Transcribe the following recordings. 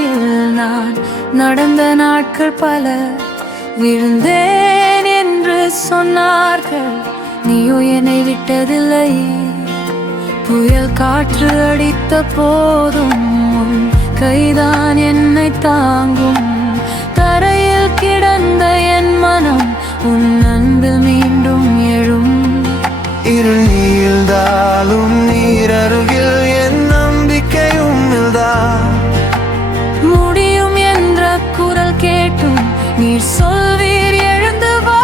பாதையில் நான் நடந்த நாட்கள் பல. விழுந்தேன் என்று சொன்னார்கள், நீயோ என்னை விட்டதில்லை. புயல் காற்று அடித்த போதும் உன் கைதான் என்னை தாங்கும். தரையில் கிடந்த என் மனம் உன் அன்பில் மீண்டும் எழும். இருள் நீழ்ந்தாலும் நீர் அருகில் என் நம்பிக்கையும் தான். முடியும் என்ற குரல் கேட்டும் நீர் சொல்வீர், எழுந்து வா.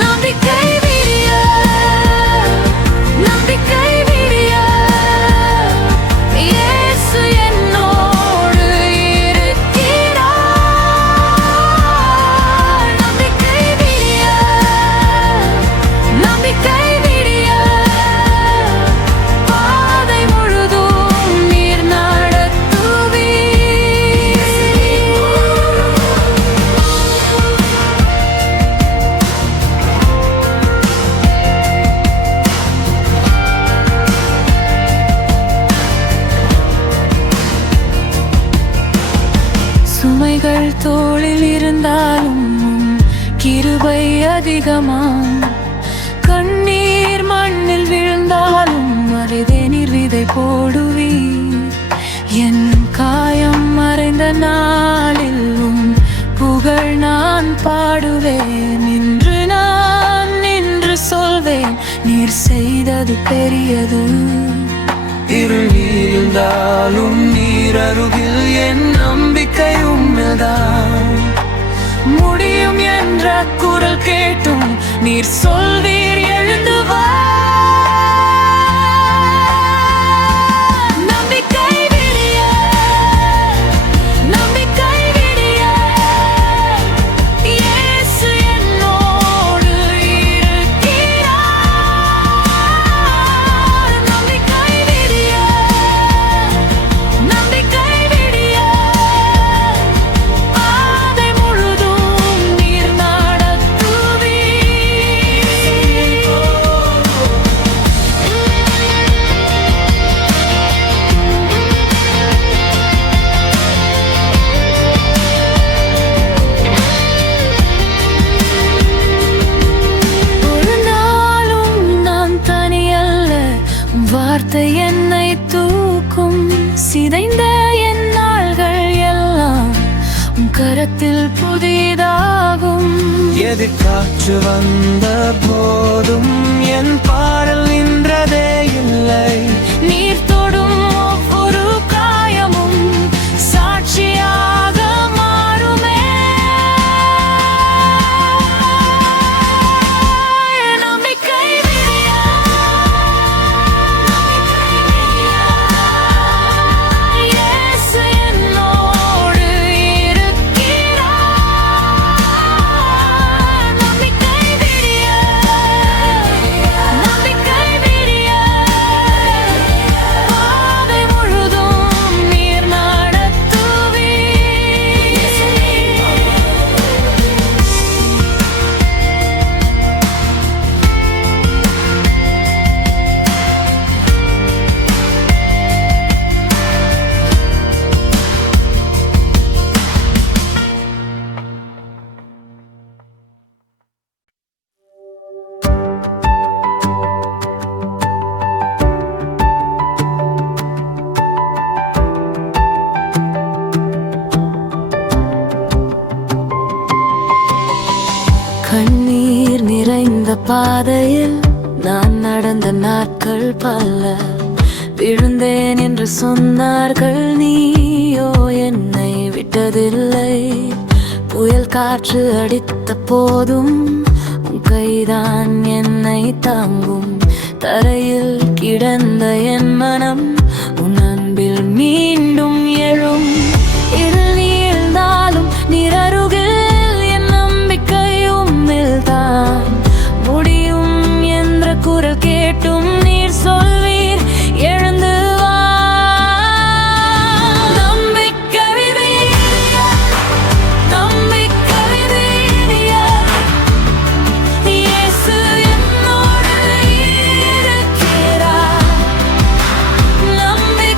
நம்பிக்கை விரிய, நம்பிக்கை விரிய, இயேசு என்னோடு இருக்கிறார். நம்பிக்கை விரிய, நம்பிக்கை விரிய, பாதை முழுதும் நீர் நடத்துவீர். சுமைகள் தோளில் இருந்தாலும் உம் கிருபை அதிகமாம். கண்ணீர் மண்ணில் விழுந்தாலும் மறிதே நீர் விதை போடுவீர். என் காயம் மறைந்த நாளில் உம் புகழ் நான் பாடுவேன். இன்று நான் நின்று சொல்வேன், நீர் செய்தது பெரியது. இருள் நீழ்ந்தாலும் நீர் அருகில் என் நம்பிக்கையும் தான். முடியும் என்ற குரல் கேட்டும் நீர் சொல்வீர், எழுந்து வா. நம்பிக்கை விரிய, நம்பிக்கை விரிய, இயேசு என்னோடு இருக்கிறார். நம்பிக்கை விரிய, நம்பிக்கை விரிய, பாதை முழுதும் நீர் நடத்துவீர். ஒரு நாளும் நான் தனியல்ல, உம் வார்த்தை என்னை தூக்கும். சிதைந்த என் நாள்கள் எல்லாம் உம் கரத்தில் புதிதாகும். எதிர்காற்று வந்த போதும் என் பாடல் நின்றதே இல்லை. நீர் தொடும் ஒவ்வொரு காயமும் சாட்சியாக மாறுமே. நம்பிக்கை விரிய, இயேசு என்னோடு இருக்கிறார். நம்பிக்கை விரிய, நம்பிக்கை விரிய, பாதை முழுதும் நீர் நடத்துவீர். கண்ணீர் நிறைந்த பாதையில் நான் நடந்த நாட்கள் பல. விழுந்தேன் என்று சொன்னார்கள், நீயோ என்னை விட்டதில்லை. புயல் காற்று அடித்த போதும் உன் கைதான் என்னை தாங்கும். தரையில் கிடந்த என் மனம் உன் அன்பில் மீண்டும் எழும். இருள் நீழ்ந்தாலும் நீர் அருகில் என் நம்பிக்கை உம்மில்தான். முடியும் என்ற குரல் கேட்டும் நீர் சொல்வீர், எழுந்து வா. நம்பிக்கை விரிய, நம்பிக்கை விரிய, இயேசு என்னோடு இருக்கிறார். நம்பிக்கை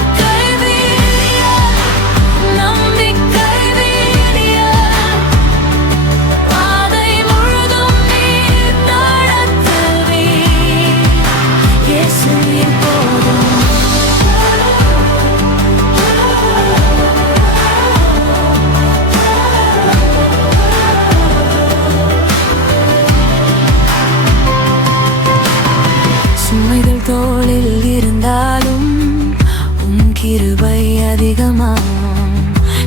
கிருபை அதிகமாகும்.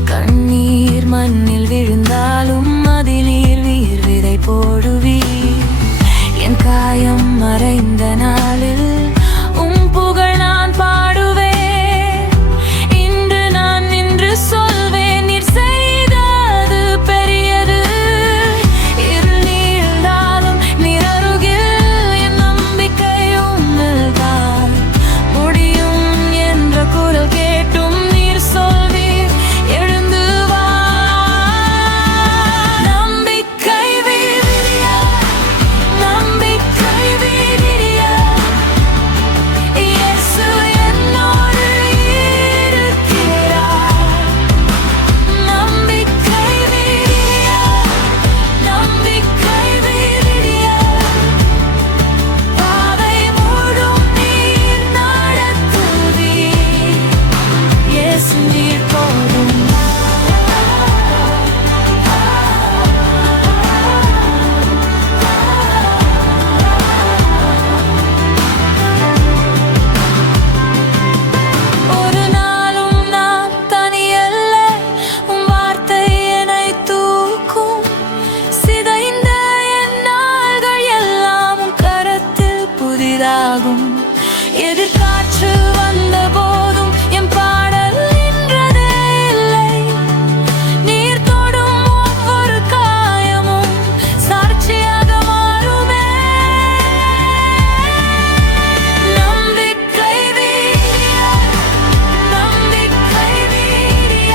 கண்ணீர் மண்ணில் விழுந்தாலும் அதில் நீர் விதை போடுவீர். என் காயம் மறைந்த நாளில் உம் புகழ் நான் பாடுவேன். இன்று நான் நின்று சொல்வேன், நீர் செய்தது பெரியது. இருள் நீழ்ந்தாலும் நீர் அருகில், என் நம்பிக்கை உம்மில்தான் முடியும் என்ற குரல் கேட்டும் நீர் சொல்வீர், எழுந்து வா. நம்பிக்கை விடிய, நம்பிக்கை விடிய, இயேசு என்னோடு இருக்கிறார். நம்பிக்கை விடிய, நம்பிக்கை விடிய, பாதை மூடும் நீர் நடத்துவீர். இயேசு நீர் போதும். ஒரு நாளும் நான் தனியல்ல, உம் வார்த்தை என்னை தூக்கும். சிதைந்த என் நாள்கள் எல்லாம் உம் கரத்தில் புதிதாகும். எதிர்காற்று வந்த போதும் என் பாடல் நின்றதே இல்லை. நீர் தொடும் ஒவ்வொரு காயமும் சாட்சியாக மாறுமே. நம்பிக்கை விடிய, நம்பிக்கை விடிய,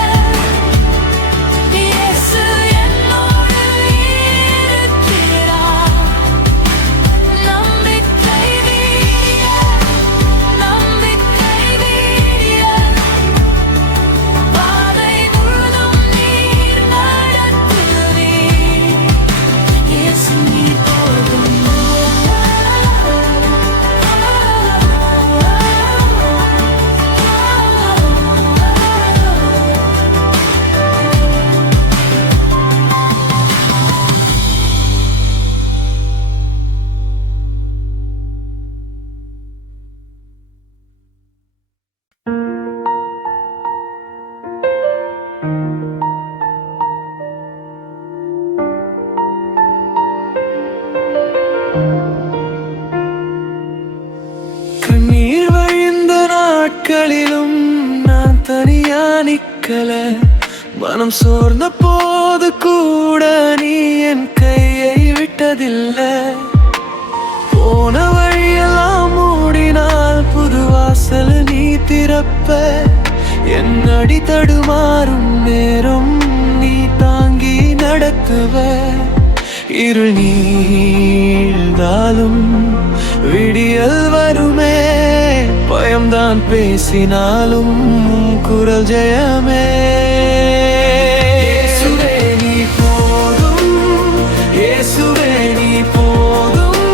இயேசு என்னோடு இருக்கிறார். நம்பிக்கை விடிய, நம்பிக்கை விடிய, பாதை முழுதும் நீர் நடத்துவீர். இயேசு நீர் போதும். கண்ணீர் வழிந்த நாட்களிலும் நான் தனியா நிக்கல. மனம் சோர்ந்த போது கூட நீ என் கையை விட்டதில்லை. போன வழியெல்லாம் மூடினால் புது வாசல் நீ திறப்ப. என் அடி தடுமாறும் நேரம் நீ தாங்கி நடத்துவ. இருள் நீழ்ந்தாலும் விடியல் வருமே. பயம்தான் பேசினாலும் குரல் ஜெயமே. இயேசுவே நீ போதும், இயேசுவே நீ போதும்.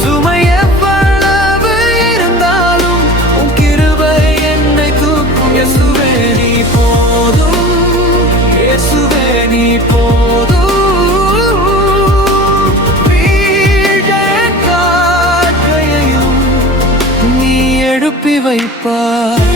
சுமை எவ்வளவு இருந்தாலும் உன் கிருபை என்னை தூக்கும். இயேசுவே நீ போதும், இயேசுவே நீ போதும். எழுப்பி வைப்பார்.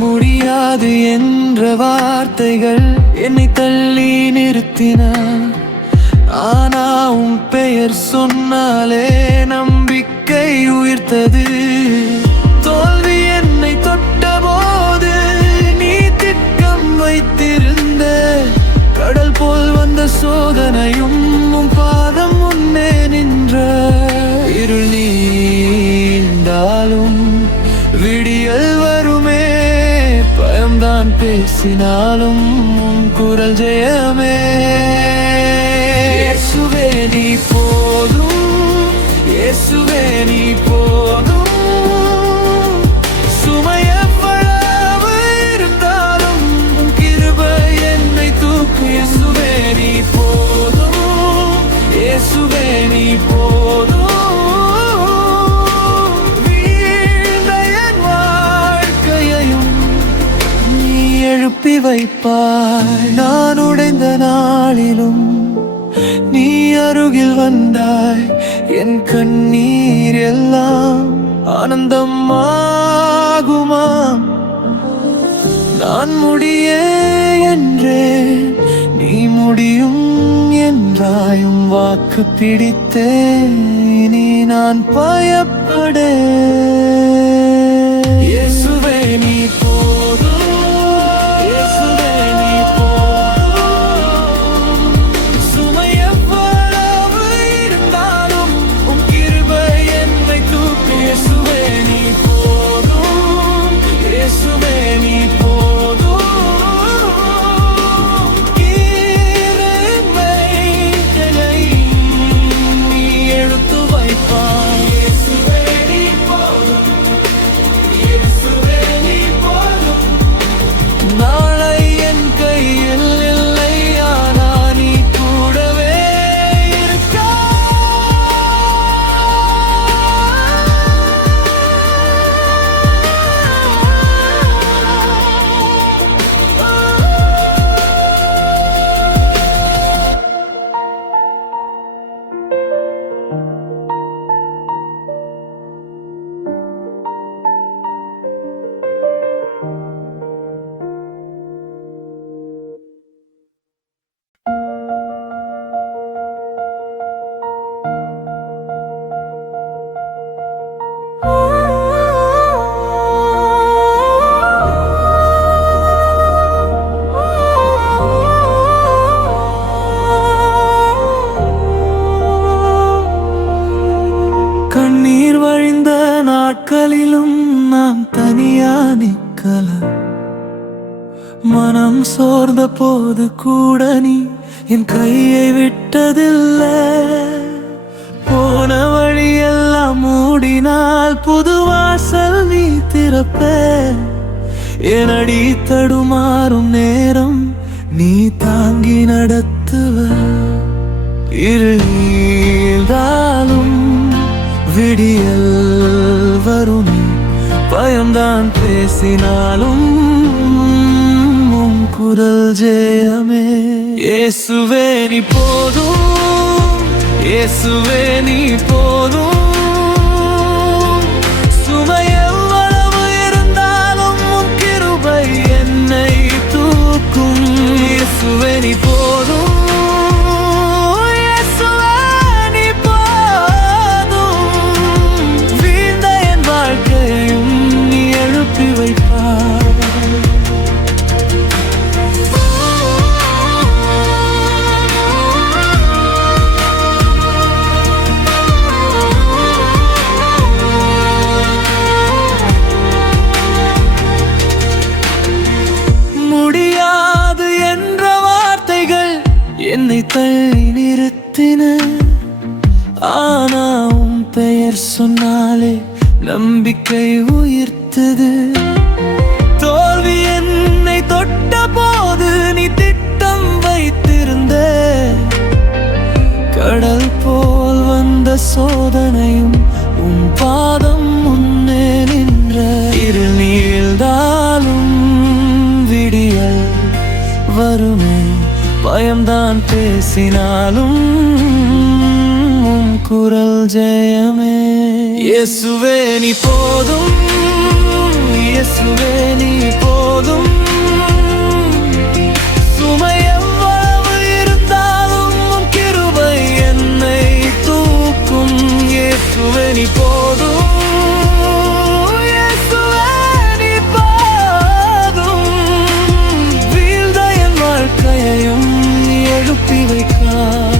முடியாது என்ற வார்த்தைகள் என்னை தள்ளி நிறுத்தின. ஆனா உன் பெயர் சொன்னாலே நம்பிக்கை உயிர்த்தது. தோல்வி என்னை தொட்ட போது நீ திட்டம் வைத்திருந்த. கடல் போல் வந்த சோதனையும் உன் பாதம் முன்னே நின்ற. இருள் நீண்டாலும் விடியல் வருமே. பயம்தான் பேசினாலும் உன் குரல் ஜெயமே. இயேசுவே நீ போதும், இயேசுவே நீ போதும். சுமை எவ்வளவு இருந்தாலும் உன் கிருபை என்னை தூக்கும். வைப்பாய். நான் உடைந்த நாளிலும் நீ அருகில் வந்தாய். என் கண்ணீர் எல்லாம் ஆனந்தமாகுமா? நான் முடிய என்றேன், நீ முடியும் என்றாயும் வாக்கு பிடித்தேன். இனி நான் பயப்படேன். இயேசுவே நீ போதும், இயேசுவே நீ போதும். சுமை எவ்வளவு இருந்தாலும் உம் கிருபை என்னை தூக்கும். இயேசுவே நீ போதும், இயேசுவே நீ போதும். இருமைகளை நீ எடுத்து வைப்பாய். இயேசுவே நீ போதும், இயேசுவே நீ போதும். நாளை என் கையில் இல்லை, ஆனா நீ கூடவே கண்ணீர் வழிந்த நாட்களிலும் நாம் தனியா நிற்கல. மனம் சோர்ந்த போது கூட நீ என் கையை விட்டதில்லை. போன வழியெல்லாம் மூடினால் புது வாசல் நீ திறப்ப. எனடி தடுமாறும் நேரம் நீ தாங்கி நடத்துவ. இருளாலும் விடியல் வரும். பயம்தான் பேசினாலும் உம் குரல் ஜெயமே. இயேசுவே நீ போதும், இயேசுவே நீ போதும். சுமை எவ்வளவு இருந்தாலும் உம் கிருபை என்னை தூக்கும். இயேசுவே நீ போதும், முடியாது என்ற வார்த்தைகள் என்னை தள்ளி நிறுத்தின. ஆனா உன் பெயர் சொன்னாலே நம்பிக்கை உயிர்த்தது. தோல்வி என்னை தொட்ட போது நீ திட்டம் வைத்திருந்த. கடல் போல் வந்த சோதனையும் உன் பாதம் முன்னே நின்ற. இருள் நீழ்ந்தாலும் விடியல் வருமே. பயம்தான் பேசினாலும் உம் குரல் ஜெயமே. இயேசுவே நீ போதும், இயேசுவே நீ போதும். சுமை எவ்வளவு இருந்தாலும் உம் கிருபை என்னை தூக்கும். இயேசுவே நீ போதும், இயேசுவே நீ போதும். வீழ்ந்த என் வாழ்க்கையையும் எழுப்பி வைக்காய்.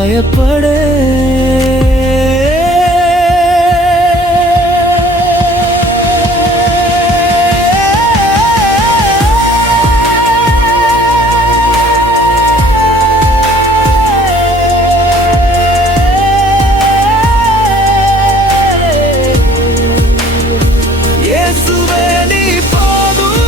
பயப்படே. இயேசுவே நீ போதும்.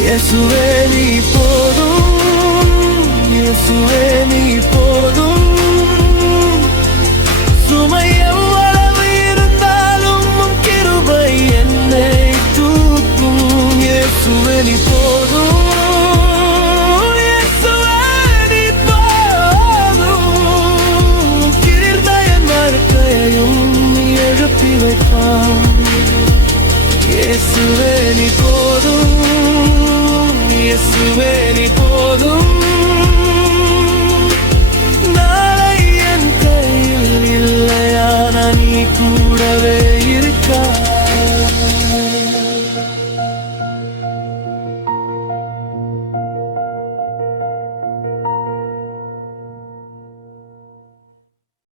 இயேசுவே நீ போதும். இயேசுவே நீ போதும். சுமை எவ்வளவு இருந்தாலும் உம் கிருபை என்னை தூக்கும். இயேசுவே நீ போதும். இயேசுவே நீ போதும். கிழிந்த என் வாழ்க்கையையும் எழுப்பி வைப்பான். இயேசுவே நீ போதும். இயேசுவே நீ போதும்.